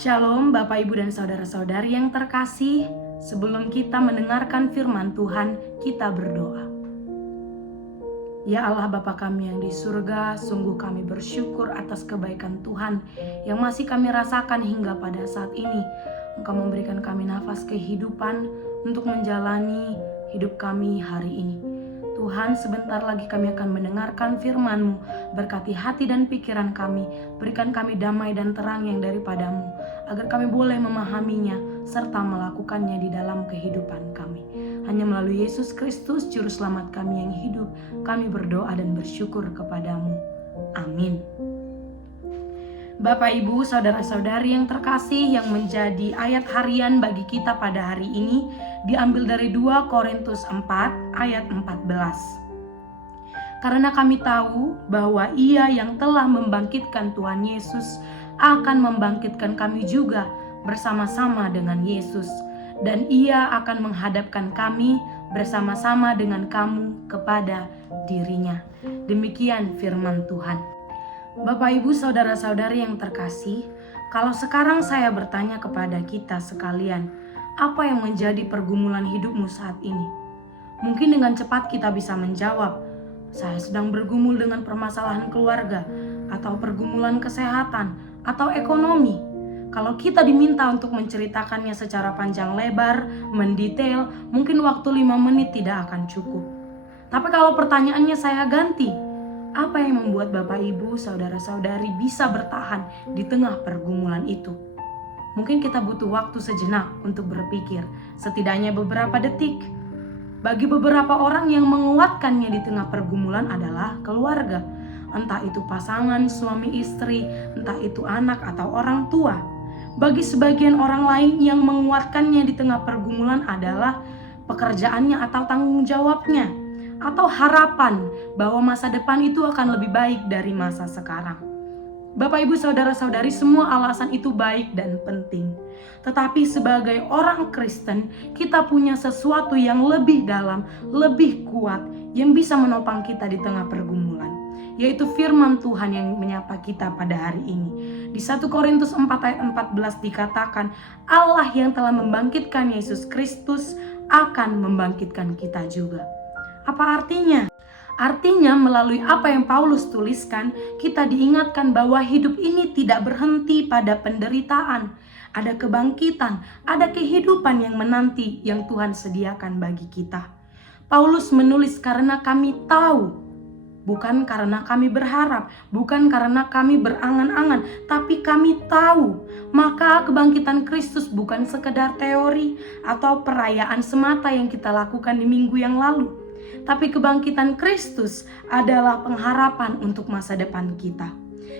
Shalom Bapak Ibu dan Saudara-saudari yang terkasih. Sebelum kita mendengarkan firman Tuhan, kita berdoa. Ya Allah Bapa kami yang di surga, sungguh kami bersyukur atas kebaikan Tuhan yang masih kami rasakan hingga pada saat ini. Engkau memberikan kami nafas kehidupan untuk menjalani hidup kami hari ini. Tuhan, sebentar lagi kami akan mendengarkan firman-Mu. Berkati hati dan pikiran kami, berikan kami damai dan terang yang daripadamu, agar kami boleh memahaminya serta melakukannya di dalam kehidupan kami. Hanya melalui Yesus Kristus, Juru Selamat kami yang hidup, kami berdoa dan bersyukur kepadamu. Amin. Bapak, Ibu, Saudara-saudari yang terkasih, yang menjadi ayat harian bagi kita pada hari ini diambil dari 2 Korintus 4 ayat 14. Karena kami tahu bahwa Ia yang telah membangkitkan Tuhan Yesus akan membangkitkan kami juga bersama-sama dengan Yesus, dan Ia akan menghadapkan kami bersama-sama dengan kamu kepada dirinya. Demikian firman Tuhan. Bapak, Ibu, Saudara-saudari yang terkasih, kalau sekarang saya bertanya kepada kita sekalian, apa yang menjadi pergumulan hidupmu saat ini? Mungkin dengan cepat kita bisa menjawab, saya sedang bergumul dengan permasalahan keluarga, atau pergumulan kesehatan, atau ekonomi. Kalau kita diminta untuk menceritakannya secara panjang lebar, mendetail, mungkin waktu 5 menit tidak akan cukup. Tapi kalau pertanyaannya saya ganti, apa yang membuat Bapak, Ibu, Saudara-saudari bisa bertahan di tengah pergumulan itu? Mungkin kita butuh waktu sejenak untuk berpikir, setidaknya beberapa detik. Bagi beberapa orang yang menguatkannya di tengah pergumulan adalah keluarga. Entah itu pasangan, suami istri, entah itu anak atau orang tua. Bagi sebagian orang lain yang menguatkannya di tengah pergumulan adalah pekerjaannya atau tanggung jawabnya, atau harapan bahwa masa depan itu akan lebih baik dari masa sekarang. Bapak, Ibu, Saudara-saudari, semua alasan itu baik dan penting. Tetapi sebagai orang Kristen, kita punya sesuatu yang lebih dalam, lebih kuat, yang bisa menopang kita di tengah pergumulan, yaitu firman Tuhan yang menyapa kita pada hari ini. Di 1 Korintus 4 ayat 14 dikatakan, Allah yang telah membangkitkan Yesus Kristus akan membangkitkan kita juga. Apa artinya? Artinya melalui apa yang Paulus tuliskan, kita diingatkan bahwa hidup ini tidak berhenti pada penderitaan. Ada kebangkitan, ada kehidupan yang menanti yang Tuhan sediakan bagi kita. Paulus menulis karena kami tahu, bukan karena kami berharap, bukan karena kami berangan-angan, tapi kami tahu. Maka kebangkitan Kristus bukan sekedar teori atau perayaan semata yang kita lakukan di minggu yang lalu. Tapi kebangkitan Kristus adalah pengharapan untuk masa depan kita.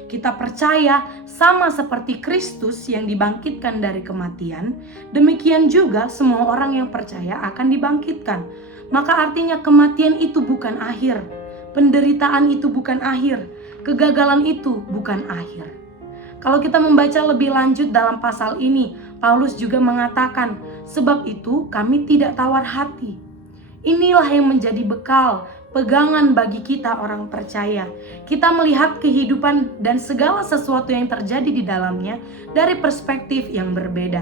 Kita percaya sama seperti Kristus yang dibangkitkan dari kematian, demikian juga semua orang yang percaya akan dibangkitkan. Maka artinya kematian itu bukan akhir, penderitaan itu bukan akhir, kegagalan itu bukan akhir. Kalau kita membaca lebih lanjut dalam pasal ini, Paulus juga mengatakan, sebab itu kami tidak tawar hati. Inilah yang menjadi bekal, pegangan bagi kita orang percaya. Kita melihat kehidupan dan segala sesuatu yang terjadi di dalamnya dari perspektif yang berbeda.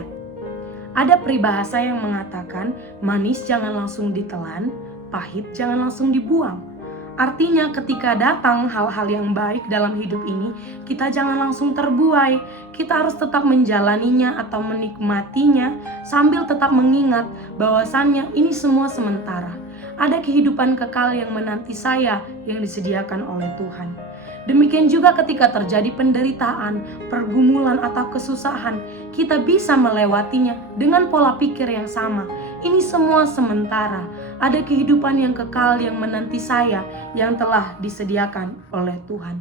Ada peribahasa yang mengatakan, manis jangan langsung ditelan, pahit jangan langsung dibuang. Artinya ketika datang hal-hal yang baik dalam hidup ini, kita jangan langsung terbuai. Kita harus tetap menjalaninya atau menikmatinya sambil tetap mengingat bahwasannya ini semua sementara. Ada kehidupan kekal yang menanti saya yang disediakan oleh Tuhan. Demikian juga ketika terjadi penderitaan, pergumulan atau kesusahan, kita bisa melewatinya dengan pola pikir yang sama. Ini semua sementara. Ada kehidupan yang kekal yang menanti saya yang telah disediakan oleh Tuhan.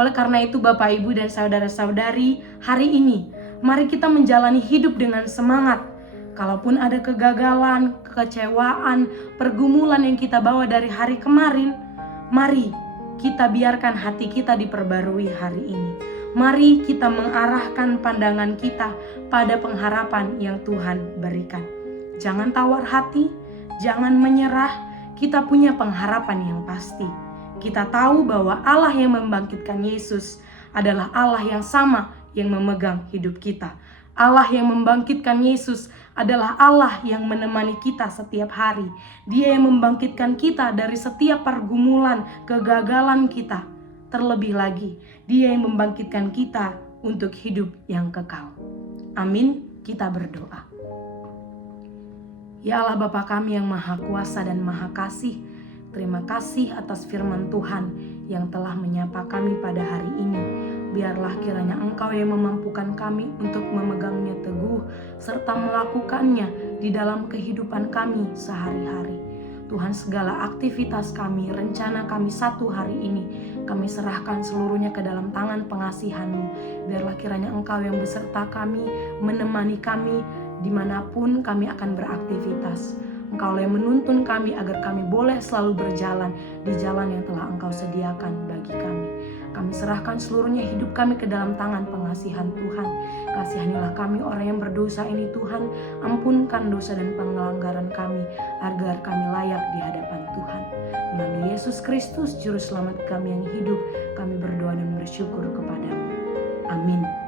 Oleh karena itu Bapak, Ibu, dan Saudara-saudari, hari ini mari kita menjalani hidup dengan semangat. Kalaupun ada kegagalan, kekecewaan, pergumulan yang kita bawa dari hari kemarin, mari kita biarkan hati kita diperbarui hari ini. Mari kita mengarahkan pandangan kita pada pengharapan yang Tuhan berikan. Jangan tawar hati, jangan menyerah. Kita punya pengharapan yang pasti. Kita tahu bahwa Allah yang membangkitkan Yesus adalah Allah yang sama yang memegang hidup kita. Allah yang membangkitkan Yesus adalah Allah yang menemani kita setiap hari. Dia yang membangkitkan kita dari setiap pergumulan, kegagalan kita. Terlebih lagi, Dia yang membangkitkan kita untuk hidup yang kekal. Amin. Kita berdoa. Ya Allah Bapa kami yang Maha Kuasa dan Maha Kasih, terima kasih atas firman Tuhan yang telah menyapa kami pada hari ini. Biarlah kiranya Engkau yang memampukan kami untuk memegangnya teguh serta melakukannya di dalam kehidupan kami sehari-hari. Tuhan, segala aktivitas kami, rencana kami satu hari ini, kami serahkan seluruhnya ke dalam tangan pengasihan-Mu. Biarlah kiranya Engkau yang beserta kami, menemani kami dimanapun kami akan beraktivitas. Engkau yang menuntun kami agar kami boleh selalu berjalan di jalan yang telah Engkau sediakan bagi kami. Kami serahkan seluruhnya hidup kami ke dalam tangan pengasihan Tuhan. Kasihanilah kami orang yang berdosa ini Tuhan. Ampunkan dosa dan pelanggaran kami agar kami layak di hadapan Tuhan. Melalui Yesus Kristus Juru Selamat kami yang hidup, kami berdoa dan bersyukur kepadamu. Amin.